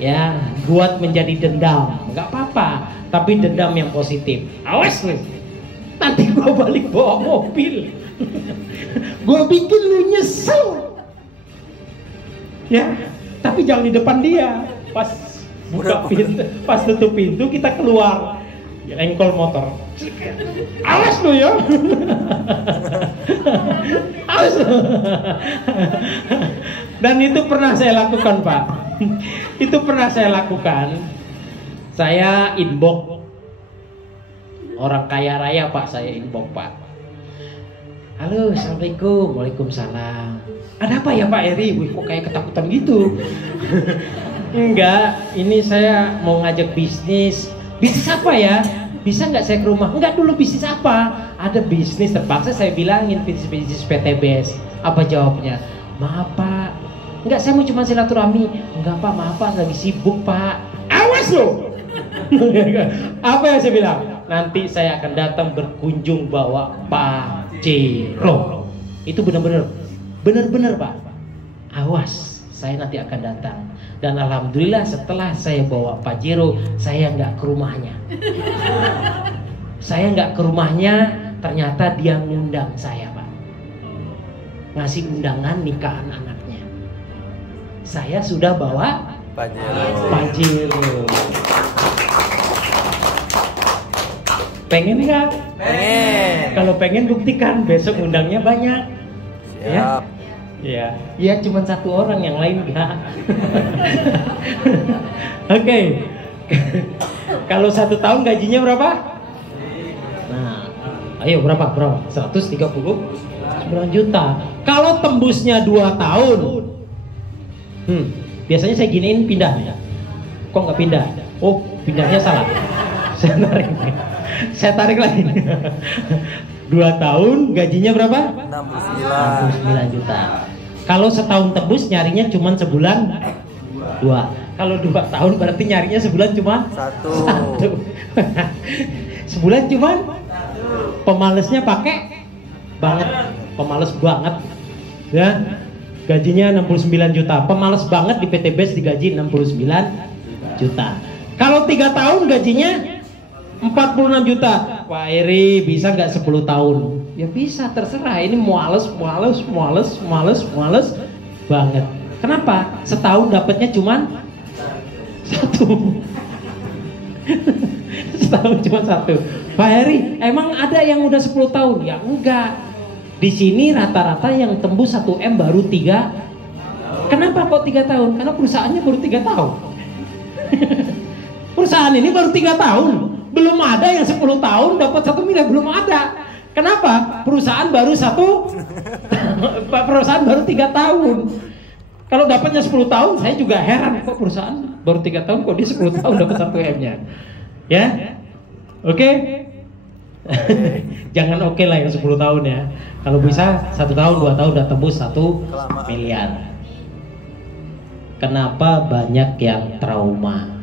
Ya, buat menjadi dendam, nggak apa-apa, tapi dendam yang positif. Awas nih, nanti gua balik bawa mobil, gua bikin lu nyesel. Ya, tapi jangan di depan dia. Pas buka pintu, pas tutup pintu kita keluar, engkol motor. Awas lu ya. Awas. Dan itu pernah saya lakukan Pak. Itu pernah saya lakukan. Saya inbox orang kaya raya Pak, saya inbox Pak. Halo, assalamualaikum. Waalaikumsalam. Ada apa ya Pak Eri? Wih, kok kayak ketakutan gitu. Enggak, ini saya mau ngajak bisnis. Bisnis apa ya? Bisa nggak saya ke rumah? Enggak, dulu bisnis apa? Ada bisnis, terpaksa saya bilangin bisnis PTBS. Apa jawabnya? Maaf Pak, enggak, saya mau cuma silaturahmi. Enggak Pak, maaf Pak, lagi sibuk Pak. Awas lo. Apa yang saya bilang? Nanti saya akan datang berkunjung bawa Pajero. Itu benar-benar Benar-benar Pak, awas, saya nanti akan datang. Dan alhamdulillah setelah saya bawa Pajero, saya nggak ke rumahnya. Saya nggak ke rumahnya, ternyata dia ngundang saya Pak. Ngasih undangan nikahan anaknya. Saya sudah bawa Pajero. Pengen nggak? Pengen. Kalau pengen buktikan, besok undangnya banyak. Siap. Ya, ya cuma satu orang, yang lain enggak. Oke. Kalau 1 tahun gajinya berapa? Nah, ayo berapa? 139 juta. Kalau tembusnya 2 tahun, biasanya saya giniin pindah. Kok nggak pindah? Oh, pindahnya salah. Saya tarik lagi. 2 tahun gajinya berapa? 69 juta. Kalau setahun tebus nyarinya cuma sebulan 2. Kalau 2 tahun berarti nyarinya sebulan cuma 1. Sebulan cuma pemalesnya pakai banget, pemales banget. Ya. Gajinya 69 juta. Pemales banget di PT BES digaji 69 juta. Kalau 3 tahun gajinya 46 juta. Pak Eri bisa nggak 10 tahun? Ya bisa, terserah. Ini males banget. Kenapa? Setahun dapatnya cuman 1. Setahun cuma 1. Pak Eri, emang ada yang udah 10 tahun? Ya enggak. Di sini rata-rata yang tembus 1M baru 3. Kenapa kok 3 tahun? Karena perusahaannya baru 3 tahun. Perusahaan ini baru 3 tahun. Belum ada yang 10 tahun dapat 1 miliar, belum ada. Kenapa? Perusahaan baru 3 tahun. Kalau dapatnya 10 tahun, saya juga heran kok perusahaan baru 3 tahun kok dia 10 tahun dapat 1M-nya. Ya? Oke? Jangan oke lah yang 10 tahun ya. Kalau bisa 1 tahun, 2 tahun udah tembus 1 miliar. Kenapa banyak yang trauma?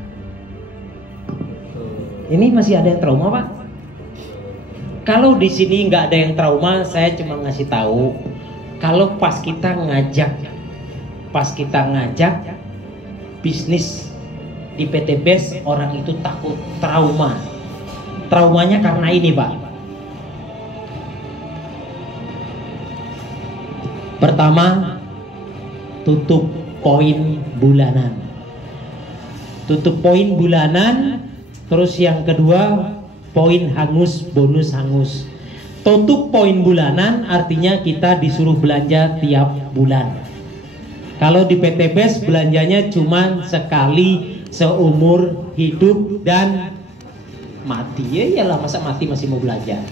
Ini masih ada yang trauma Pak? Kalau di sini nggak ada yang trauma, saya cuma ngasih tahu. Kalau pas kita ngajak bisnis di PT BES, orang itu takut trauma. Traumanya karena ini Pak. Pertama, tutup poin bulanan. Tutup poin bulanan. Terus yang kedua, poin hangus, bonus hangus. Tutup poin bulanan artinya kita disuruh belanja tiap bulan. Kalau di PT BES belanjanya cuma sekali seumur hidup dan mati. Ya iyalah, masa mati masih mau belanja.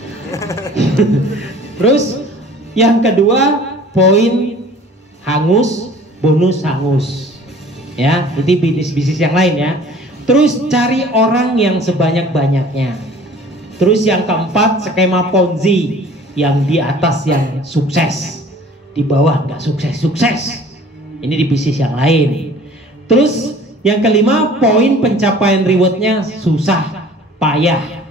Terus yang kedua, poin hangus, bonus hangus. Ya, itu bisnis-bisnis yang lain ya. Terus cari orang yang sebanyak-banyaknya. Terus yang keempat, skema Ponzi. Yang di atas yang sukses, di bawah nggak sukses. Ini di bisnis yang lain. Terus yang kelima, poin pencapaian rewardnya susah, payah.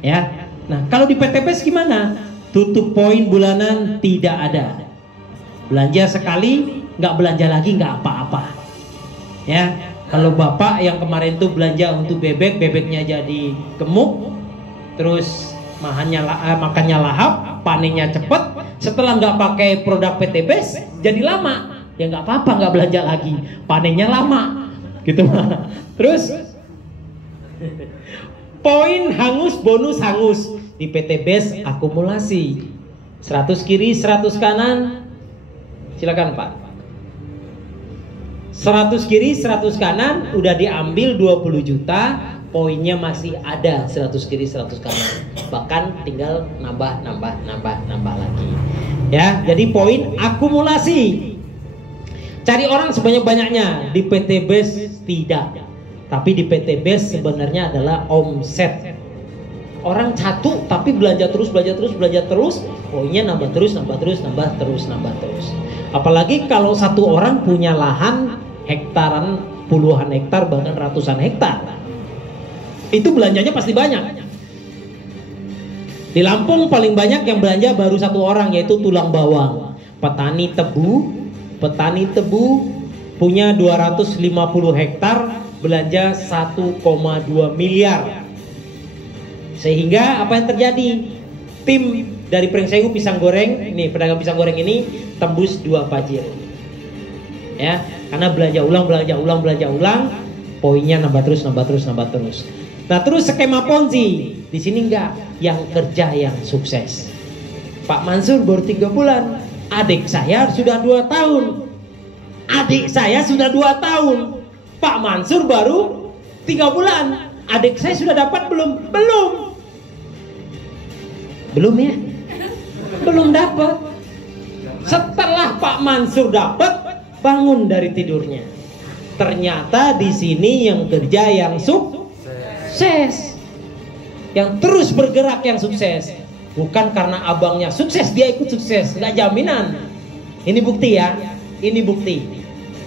Ya. Nah kalau di PT BES gimana? Tutup poin bulanan tidak ada. Belanja sekali, nggak belanja lagi nggak apa-apa. Ya. Kalau bapak yang kemarin tuh belanja untuk bebek, bebeknya jadi gemuk, terus makannya lahap, panennya cepet. Setelah nggak pakai produk PT BES, jadi lama. Ya nggak apa-apa, nggak belanja lagi, panennya lama, gitu mah. Terus poin hangus, bonus hangus di PT BES akumulasi 100 kiri, 100 kanan. Silakan Pak. 100 kiri 100 kanan udah diambil 20 juta, poinnya masih ada 100 kiri 100 kanan, bahkan tinggal nambah lagi ya. Jadi poin akumulasi, cari orang sebanyak-banyaknya. Di PT BES tidak, tapi di PT BES sebenarnya adalah omset. Orang satu tapi belanja terus, poinnya nambah terus. Apalagi kalau satu orang punya lahan hektaran, puluhan hektar, bahkan ratusan hektar, itu belanjanya pasti banyak. Di Lampung paling banyak yang belanja baru satu orang, yaitu tulang bawang. petani tebu punya 250 hektar, belanja 1,2 miliar. Sehingga apa yang terjadi? Tim dari Pringsewu pisang goreng, ini pedagang pisang goreng ini tembus 2 pajero. Ya, karena belanja ulang, poinnya nambah terus. Nah, terus skema Ponzi di sini enggak, yang kerja yang sukses. Pak Mansur baru 3 bulan, adik saya sudah 2 tahun. Pak Mansur baru 3 bulan, adik saya sudah dapat belum? Belum ya? Belum dapat. Setelah Pak Mansur dapat, bangun dari tidurnya. Ternyata di sini yang kerja yang sukses, yang terus bergerak yang sukses. Bukan karena abangnya sukses dia ikut sukses, nggak jaminan. Ini bukti ya, ini bukti.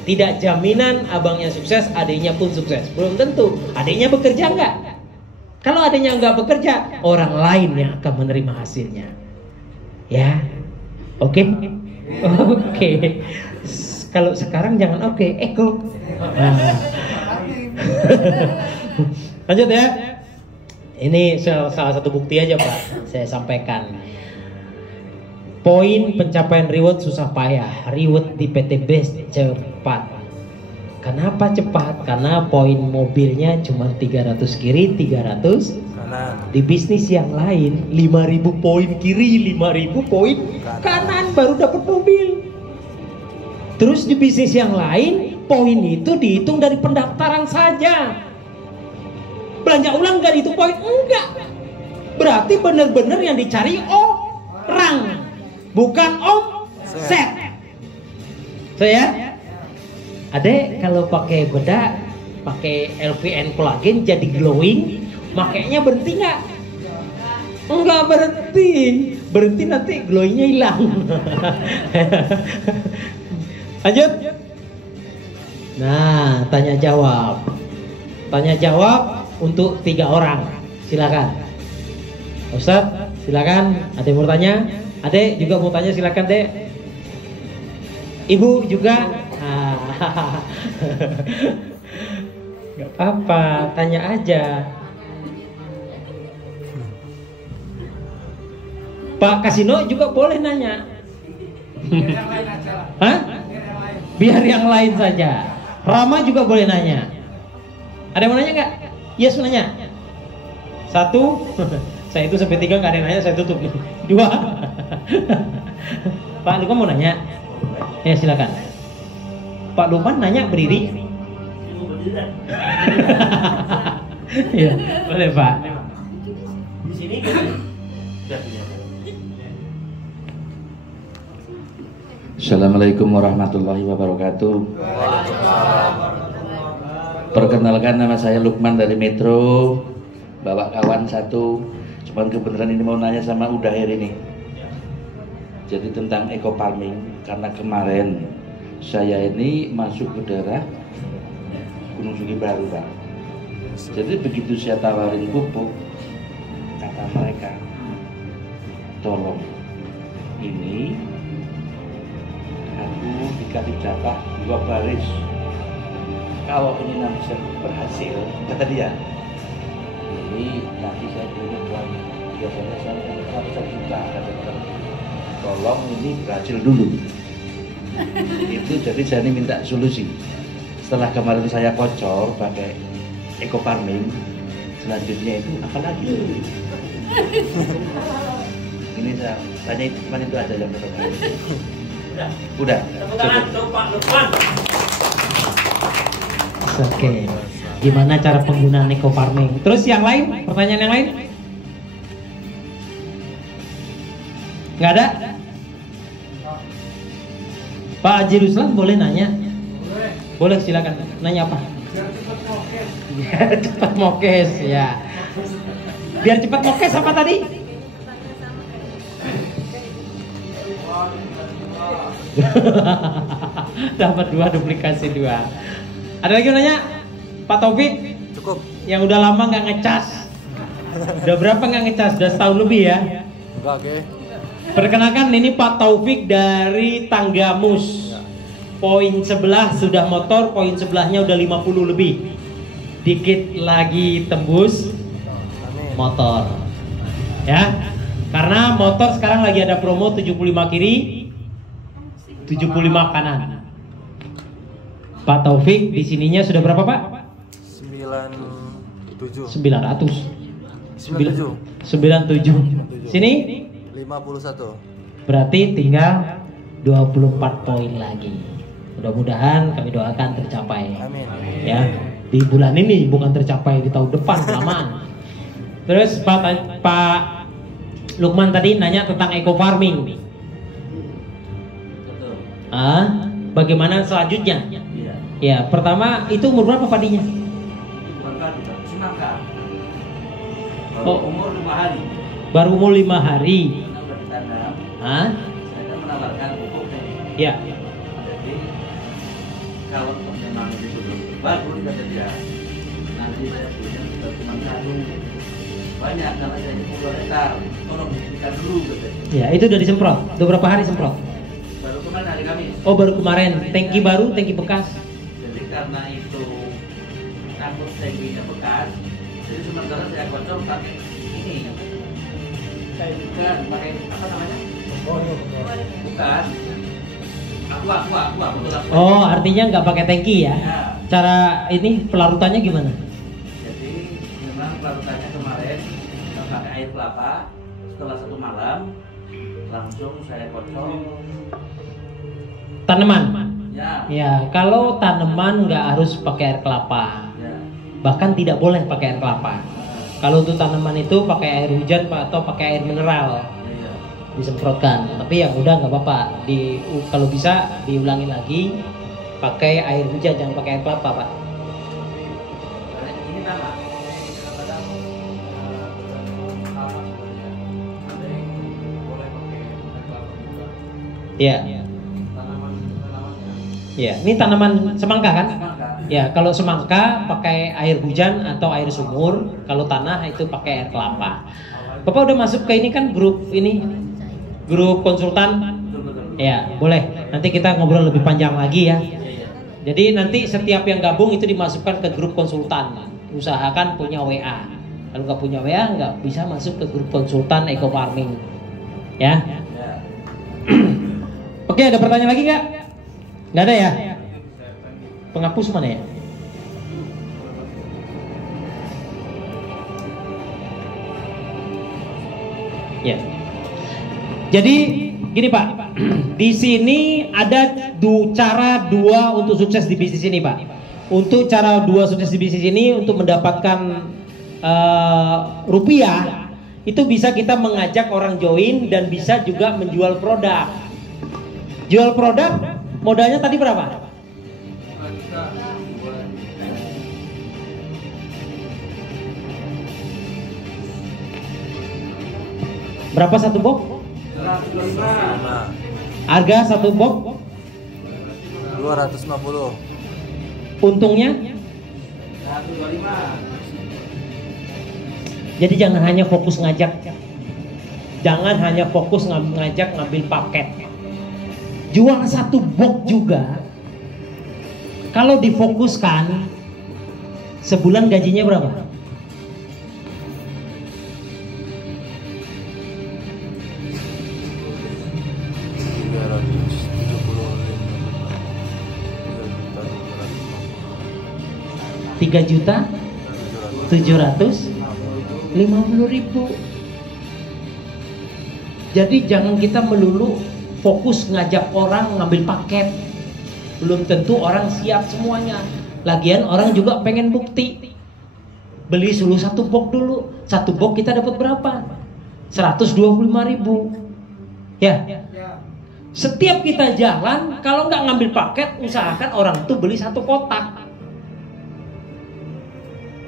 Tidak jaminan abangnya sukses, adiknya pun sukses. Belum tentu. Adiknya bekerja nggak? Kalau adiknya nggak bekerja, orang lain yang akan menerima hasilnya. Ya, oke. Kalau sekarang jangan Eko. Nah. Lanjut ya. Ini salah satu bukti aja Pak, saya sampaikan. Poin pencapaian reward susah payah, reward di PT Best cepat. Kenapa cepat? Karena poin mobilnya cuma 300 kiri, 300 Kanan. Di bisnis yang lain 5.000 poin kiri, 5.000 poin kanan baru dapat mobil. Terus di bisnis yang lain poin itu dihitung dari pendaftaran saja. Belanja ulang nggak dihitung poin? Enggak. Berarti benar-benar yang dicari orang, bukan omset. Saya Adek kalau pakai bedak, pakai LVN collagen jadi glowing, makainya berhenti nggak? Enggak berhenti. Berhenti nanti glowingnya hilang. Lanjut. Nah, tanya jawab. Tanya jawab untuk 3 orang. Silakan. Ustaz, silakan. Ada yang mau tanya? Adek juga mau tanya, silakan Dek. Ibu juga. Gak apa-apa, tanya aja. Pak Kasino juga boleh nanya. Hah? Biar yang lain saja. Rama juga boleh nanya. Ada yang mau nanya nggak? Yes, nanya. 1. Saya itu sampai 3 nggak ada yang nanya, saya tutup. 2. Pak Lukman mau nanya? Ya silakan. Pak Lukman nanya berdiri. Ya, boleh Pak. Di sini Assalamualaikum warahmatullahi wabarakatuh. Perkenalkan, nama saya Lukman dari Metro. Bawa kawan 1. Cuman kebenaran ini mau nanya sama Udaher ini. Jadi tentang eco farming, karena kemarin saya ini masuk ke daerah Gunung Sugi Baru Pak. Jadi begitu saya tawarin pupuk, kata mereka, tolong ini aku dikasih jatah 2 baris. Kalau ini nanti saya berhasil, kata dia, ini nanti saya punya uang, biasanya saya punya 100 juta, kata dia. Tolong ini berhasil dulu. Itu jadi saya ini minta solusi. Setelah kemarin saya kocor pakai eco farming, selanjutnya itu apa lagi? Ini saya tanya cuma itu aja yang pertama. Udah. Oke. Gimana cara penggunaan eco farming? Terus yang lain? Pertanyaan yang lain? Nggak ada? Pak Haji Ruslan boleh nanya? Boleh, silakan. Nanya apa? Biar cepat mokes ya. Biar cepat mokes apa tadi? Dapat 2, duplikasi 2. Ada lagi yang nanya? Pak Taufik? Cukup. Yang udah lama nggak ngecas. Udah berapa nggak ngecas? Udah setahun lebih ya? Enggak, oke. Perkenalkan ini Pak Taufik dari Tanggamus. Poin sebelah sudah motor, poin sebelahnya udah 50 lebih. Dikit lagi tembus motor. Ya. Karena motor sekarang lagi ada promo 75 kiri, 75 kanan. Pak Taufik di sininya sudah berapa, Pak? 97. 97. Sini 51. berarti tinggal 24 poin lagi. Mudah-mudahan kami doakan tercapai. Amin. Ya, di bulan ini bukan tercapai di tahun depan kelamaan. Terus Pak Lukman tadi nanya tentang eco farming. Betul. Bagaimana selanjutnya? Iya. Ya, pertama itu umur berapa padinya? Bukan padi, tapi semangka. Oh. Umur 5 hari. Baru umur 5 hari. Karena udah ditanam. Saya kan menawarkan pupuknya. Ya. Jadi kalau memang itu belum bagus kata dia, nanti saya punya sudah cuma satu banyak karena saya 10 hektar. Tolong buktikan dulu katanya. Ya, itu udah disemprot. Udah berapa hari semprot? Baru kemarin hari Kamis. Oh, baru kemarin. Tangki baru, tangki bekas. Jadi karena itu takut tangkinya bekas, jadi sementara saya kocok pakai ini. Bukan pakai apa namanya? Bukan. Aqua, betul aqua. Oh, artinya nggak pakai tangki ya? Ya. Cara ini pelarutannya gimana? Jadi memang pelarutannya kemarin pakai air kelapa. Setelah 1 malam langsung saya kocok. Tanaman. Ya. Ya, kalau tanaman nggak harus pakai air kelapa. Ya. Bahkan tidak boleh pakai air kelapa. Kalau untuk tanaman itu pakai air hujan atau pakai air mineral Ya. disemprotkan. Tapi ya udah nggak apa-apa. Kalau bisa diulangi lagi pakai air hujan, jangan pakai air kelapa, Pak. Ini nama. Ya. Ya, ini tanaman semangka kan? Ya, kalau semangka pakai air hujan atau air sumur, kalau tanah itu pakai air kelapa. Bapak udah masuk ke ini kan grup ini, grup konsultan? Ya, boleh. Nanti kita ngobrol lebih panjang lagi ya. Jadi nanti setiap yang gabung itu dimasukkan ke grup konsultan. Usahakan punya WA. Kalau nggak punya WA nggak bisa masuk ke grup konsultan eco farming. Ya. Oke, ada pertanyaan lagi nggak? Nggak ada ya? Penghapus mana ya? Ya. Jadi gini Pak, di sini ada cara dua untuk sukses di bisnis ini Pak. Untuk cara dua sukses di bisnis ini untuk mendapatkan rupiah itu bisa kita mengajak orang join dan bisa juga menjual produk. Jual produk modalnya tadi berapa? Berapa satu box? 105. Harga satu box? 250. Untungnya? 125. Jadi jangan hanya fokus ngajak. Jangan hanya fokus ngajak ngambil paket. Jual satu box juga. Kalau difokuskan sebulan gajinya berapa? Rp3.750.000. Jadi jangan kita melulu fokus ngajak orang ngambil paket. Belum tentu orang siap semuanya. Lagian orang juga pengen bukti. Beli dulu satu box dulu. Satu box kita dapat berapa? 125.000. Ya. Setiap kita jalan, kalau nggak ngambil paket, usahakan orang itu beli satu kotak.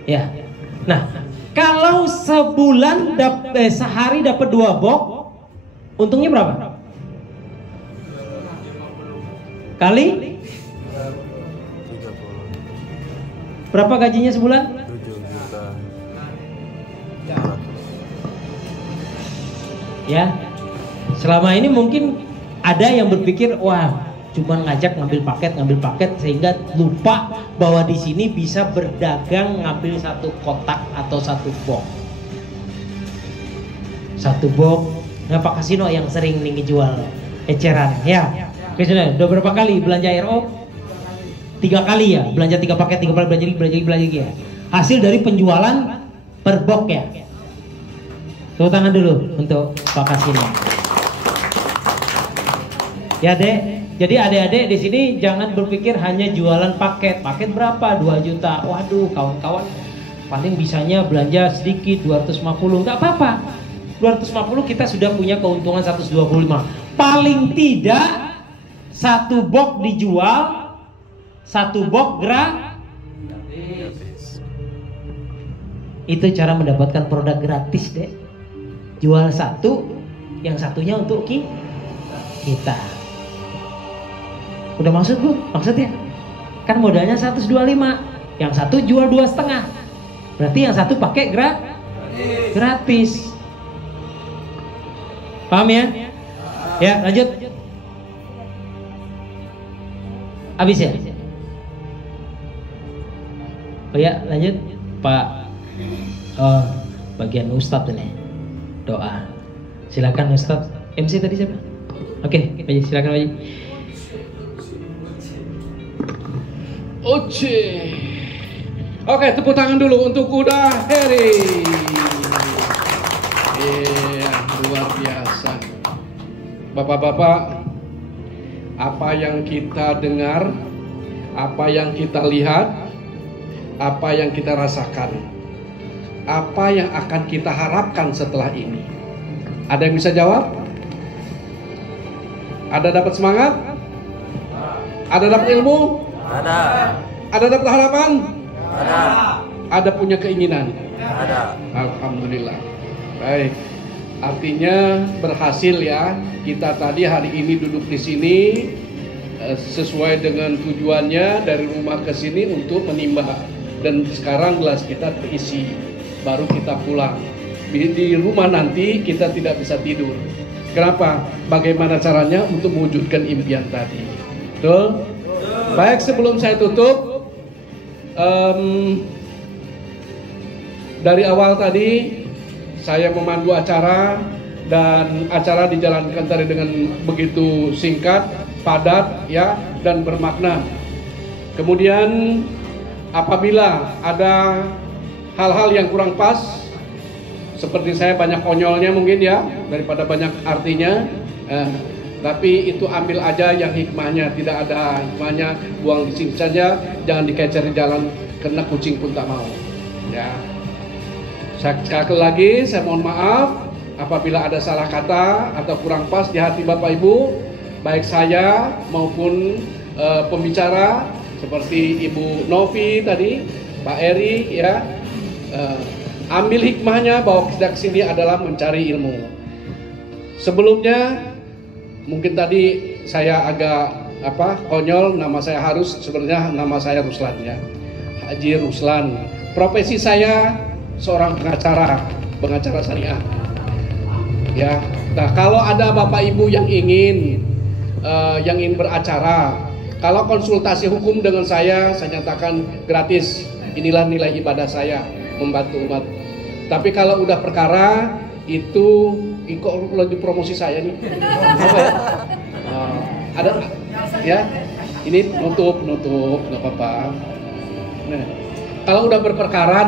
Ya. Nah, kalau sebulan sehari dapat 2 box, untungnya berapa? Kali 30. berapa gajinya sebulan? 7 juta. Ya. selama ini mungkin ada yang berpikir, wah, cuma ngajak ngambil paket sehingga lupa bahwa di sini bisa berdagang ngambil satu kotak atau satu box. Satu box. Nah, Pak Kasino yang sering nih ngejual eceran, ya. Kasino, udah berapa kali belanja RO? 3 kali ya, belanja 3 paket, 3 kali belanja lagi ya. Hasil dari penjualan per box ya. Tepuk tangan dulu untuk Pak Kasino. Ya, Dek. Jadi adik-adik di sini jangan berpikir hanya jualan paket. Paket berapa? 2 juta. Waduh, kawan-kawan paling bisanya belanja sedikit 250. Enggak apa-apa. 250 kita sudah punya keuntungan 125. Paling tidak satu box dijual, satu box gratis. Itu cara mendapatkan produk gratis, Dek. Jual satu, yang satunya untuk kita. Udah maksud Bu? Maksudnya? Kan modalnya 125, yang satu jual 2,5. Berarti yang satu pakai gratis. Paham ya? Ya, lanjut. Habis ya? Oh ya, lanjut Pak. Oh, bagian Ustadz ini. Doa. Silakan Ustadz. MC tadi siapa? Oke, Bayi, silakan Bayi. Oke, tepuk tangan dulu untuk Kuda Heri. Iya, luar biasa. Bapak-bapak, apa yang kita dengar, apa yang kita lihat, apa yang kita rasakan, apa yang akan kita harapkan setelah ini? Ada yang bisa jawab? Ada dapat semangat? Ada dapat ilmu? Ada. Ada dapat harapan? Ada. Ada punya keinginan? Ada. Alhamdulillah. Baik. Artinya berhasil ya. Kita tadi hari ini duduk di sini sesuai dengan tujuannya dari rumah ke sini untuk menimba. Dan sekarang gelas kita terisi. Baru kita pulang. Di rumah nanti kita tidak bisa tidur. Kenapa? Bagaimana caranya untuk mewujudkan impian tadi? Betul? Baik, sebelum saya tutup, dari awal tadi saya memandu acara dan acara dijalankan tadi dengan begitu singkat, padat, ya, dan bermakna. Kemudian apabila ada hal-hal yang kurang pas, seperti saya banyak konyolnya mungkin ya, daripada banyak artinya. Tapi itu ambil aja yang hikmahnya, tidak ada hikmahnya, buang di sini saja, jangan dikecer di jalan karena kucing pun tak mau. Ya. Sekali lagi saya mohon maaf apabila ada salah kata atau kurang pas di hati Bapak Ibu, baik saya maupun pembicara seperti Ibu Novi tadi, Pak Eri ya. Ambil hikmahnya bahwa kita kesini adalah mencari ilmu. Sebelumnya mungkin tadi saya agak konyol, nama saya Harus, sebenarnya nama saya Ruslan ya, Haji Ruslan. Profesi saya seorang pengacara syariah. Ya, nah kalau ada Bapak Ibu yang ingin beracara, kalau konsultasi hukum dengan saya nyatakan gratis. Inilah nilai ibadah saya, membantu umat. Tapi kalau udah perkara itu kok lagi promosi saya nih. Apa ya? Ada ya? Ini nutup nggak apa-apa. Nah, kalau udah berperkara